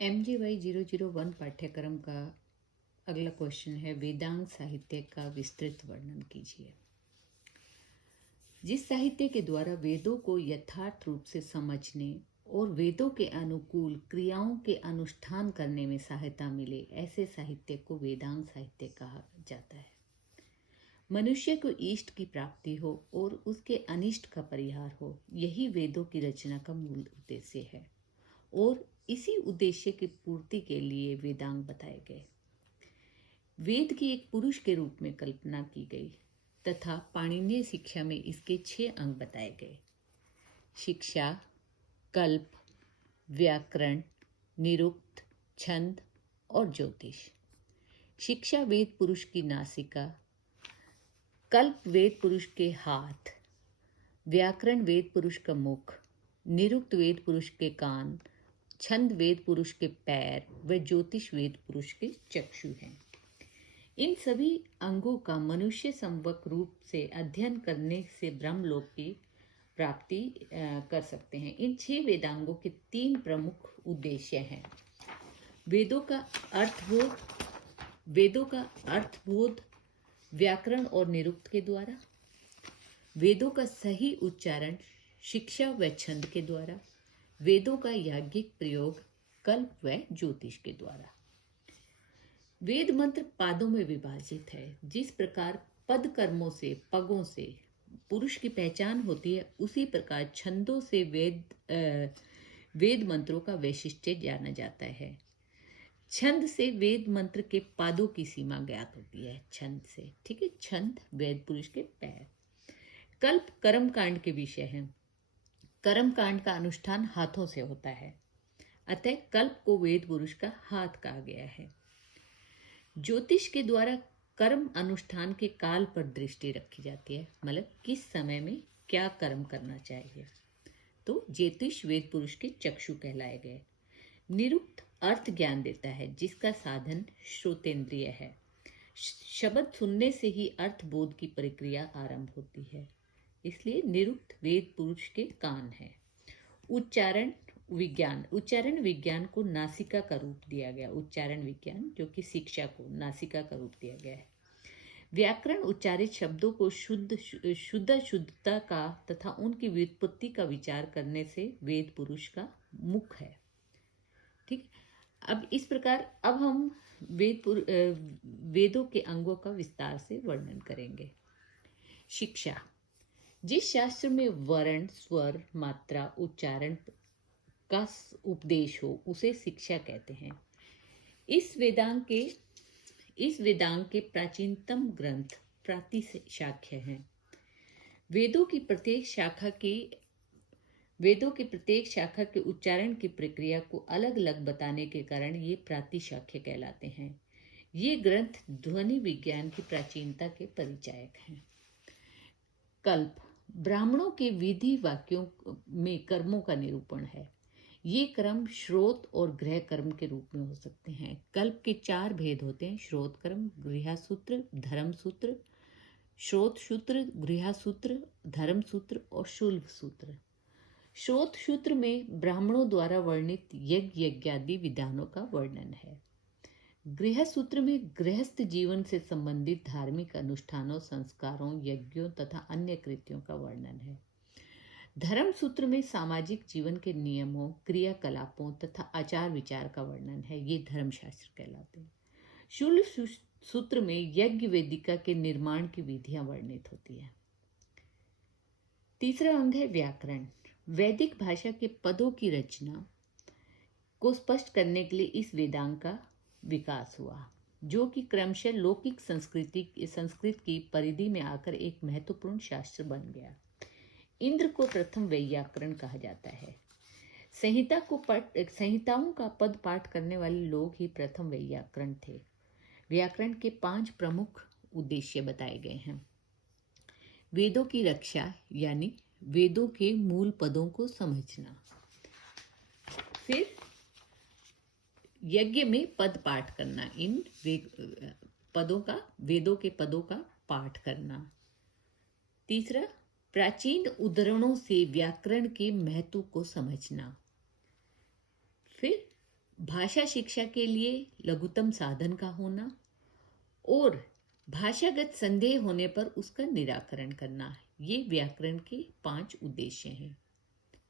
MGY 001 पाठ्यक्रम का अगला क्वेश्चन है, वेदांग साहित्य का विस्तृत वर्णन कीजिए। जिस साहित्य के द्वारा वेदों को यथार्थ रूप से समझने और वेदों के अनुकूल क्रियाओं के अनुष्ठान करने में सहायता मिले, ऐसे साहित्य को वेदांग साहित्य कहा जाता है। मनुष्य को इष्ट की प्राप्ति हो और उसके अनिष्ट का परिहार हो, यही वेदों की रचना का मूल उद्देश्य है और इसी उद्देश्य की पूर्ति के लिए वेदांग बताए गए। वेद की एक पुरुष के रूप में कल्पना की गई तथा पाणिनीय शिक्षा में इसके 6 अंग बताए गए: शिक्षा, कल्प, व्याकरण, निरुक्त, छंद और ज्योतिष। शिक्षा वेद पुरुष की नासिका, कल्प वेद पुरुष के हाथ, व्याकरण वेद पुरुष का मुख, निरुक्त वेद पुरुष के कान, छंद वेद पुरुष के पैर व ज्योतिष वेद पुरुष के चक्षु हैं। इन सभी अंगों का मनुष्य संवक रूप से अध्ययन करने से ब्रह्मलोक की प्राप्ति कर सकते हैं। इन 6 वेदांगों के 3 प्रमुख उद्देश्य हैं: वेदों का अर्थबोध व्याकरण और निरुक्त के द्वारा, वेदों का सही उच्चारण शिक्षा व छंद के द्वारा, वेदों का याज्ञिक प्रयोग कल्प व ज्योतिष के द्वारा। वेद मंत्र पादों में विभाजित है। जिस प्रकार पद कर्मों से, पगों से पुरुष की पहचान होती है, उसी प्रकार छंदों से वेद मंत्रों का वैशिष्ट्य जाना जाता है। छंद से वेद मंत्र के पादों की सीमा ज्ञात होती है। छंद से, ठीक है, छंद वेद पुरुष के पैर। कल्प कर्म कांड के विषय हैं। कर्म कांड का अनुष्ठान हाथों से होता है, अतः कल्प को वेद पुरुष का हाथ कहा गया है। ज्योतिष के द्वारा कर्म अनुष्ठान के काल पर दृष्टि रखी जाती है, मतलब किस समय में क्या कर्म करना चाहिए, तो ज्योतिष वेद पुरुष के चक्षु कहलाए गए। निरुक्त अर्थ ज्ञान देता है, जिसका साधन श्रोतेंद्रिय है। शब्द सुनने से ही अर्थ बोध की प्रक्रिया आरंभ होती है, इसलिए निरुक्त वेद पुरुष के कान है। उच्चारण विज्ञान को नासिका का रूप दिया गया। उच्चारण विज्ञान जो कि शिक्षा को नासिका का रूप दिया गया है। व्याकरण उच्चारित शब्दों को शुद्धता का तथा उनकी व्युत्पत्ति का विचार करने से वेद पुरुष का मुख है। ठीक, अब इस प्रकार अब हम वेदों के अंगों का विस्तार से वर्णन करेंगे। शिक्षा, जिस शास्त्र में वर्ण, स्वर, मात्रा, उच्चारण का उपदेश हो उसे शिक्षा कहते हैं। इस वेदांग के प्राचीनतम ग्रंथ प्रातिशाख्य हैं। वेदों की प्रत्येक शाखा के उच्चारण की प्रक्रिया को अलग अलग बताने के कारण ये प्रातिशाख्य कहलाते हैं। ये ग्रंथ ध्वनि विज्ञान की प्राचीनता के परिचायक हैं। कल्प ब्राह्मणों के विधि वाक्यों में कर्मों का निरूपण है। ये कर्म श्रोत और गृह कर्म के रूप में हो सकते हैं। कल्प के 4 भेद होते हैं: श्रोत कर्म, गृहसूत्र, धर्मसूत्र, श्रोत सूत्र, गृहसूत्र, धर्मसूत्र और शुल्भ सूत्र। श्रोत सूत्र में ब्राह्मणों द्वारा वर्णित यज्ञ यज्ञादि विधानों का वर्णन है। गृहसूत्र में गृहस्थ जीवन से संबंधित धार्मिक अनुष्ठानों, संस्कारों, यज्ञों तथा अन्य कृत्यों का वर्णन है। धर्म सूत्र में सामाजिक जीवन के नियमों, क्रियाकलापों तथा आचार विचार का वर्णन है। ये धर्मशास्त्र कहलाते हैं। शुल्ब सूत्र में यज्ञ वेदिका के निर्माण की विधियां वर्णित होती है। तीसरा अंग है व्याकरण। वैदिक भाषा के पदों की रचना को स्पष्ट करने के लिए इस वेदांग का विकास हुआ, जो कि क्रमशः लौकिक संस्कृत की परिधि में आकर एक महत्वपूर्ण शास्त्र बन गया। इंद्र को प्रथम वैयाकरण कहा जाता है। संहिताओं का पद पाठ करने वाले लोग ही प्रथम वैयाकरण थे। व्याकरण के 5 प्रमुख उद्देश्य बताए गए हैं। वेदों की रक्षा, यानी वेदों के मूल पदों को समझना। फिर यज्ञ में पद पाठ करना, इन वेदों के पदों का पाठ करना। तीसरा, प्राचीन उद्धरणों से व्याकरण के महत्व को समझना। फिर भाषा शिक्षा के लिए लघुतम साधन का होना और भाषागत संदेह होने पर उसका निराकरण करना, ये व्याकरण के 5 उद्देश्य हैं।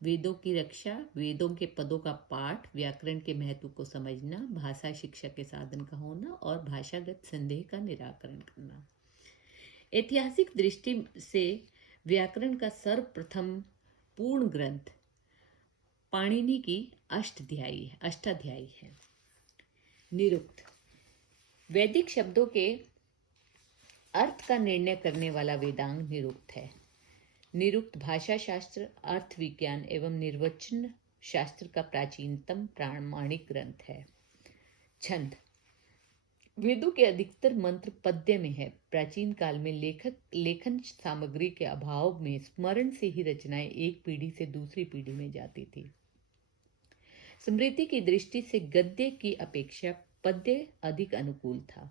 वेदों की रक्षा, वेदों के पदों का पाठ, व्याकरण के महत्व को समझना, भाषा शिक्षा के साधन का होना और भाषागत संदेह का निराकरण करना। ऐतिहासिक दृष्टि से व्याकरण का सर्वप्रथम पूर्ण ग्रंथ पाणिनि की अष्टाध्यायी है। निरुक्त, वैदिक शब्दों के अर्थ का निर्णय करने वाला वेदांग निरुक्त है। निरुक्त भाषा शास्त्र, अर्थ विज्ञान एवं निर्वचन शास्त्र का प्राचीनतम प्रामाणिक ग्रंथ है। छंद, वेदों के अधिकतर मंत्र पद्य में है। प्राचीन काल में लेखन सामग्री के अभाव में स्मरण से ही रचनाएं एक पीढ़ी से दूसरी पीढ़ी में जाती थी। स्मृति की दृष्टि से गद्य की अपेक्षा पद्य अधिक अनुकूल था।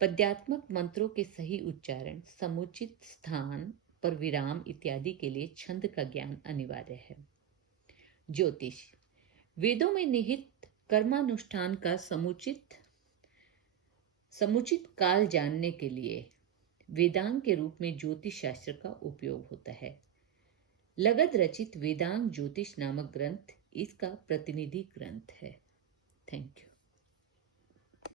पद्यात्मक मंत्रों के सही उच्चारण, समुचित स्थान पर विराम इत्यादि के लिए छंद का ज्ञान अनिवार्य है। ज्योतिष, वेदों में निहित कर्मानुष्ठान का समुचित काल जानने के लिए वेदांग के रूप में ज्योतिष शास्त्र का उपयोग होता है। लगद रचित वेदांग ज्योतिष नामक ग्रंथ इसका प्रतिनिधि ग्रंथ है। Thank you.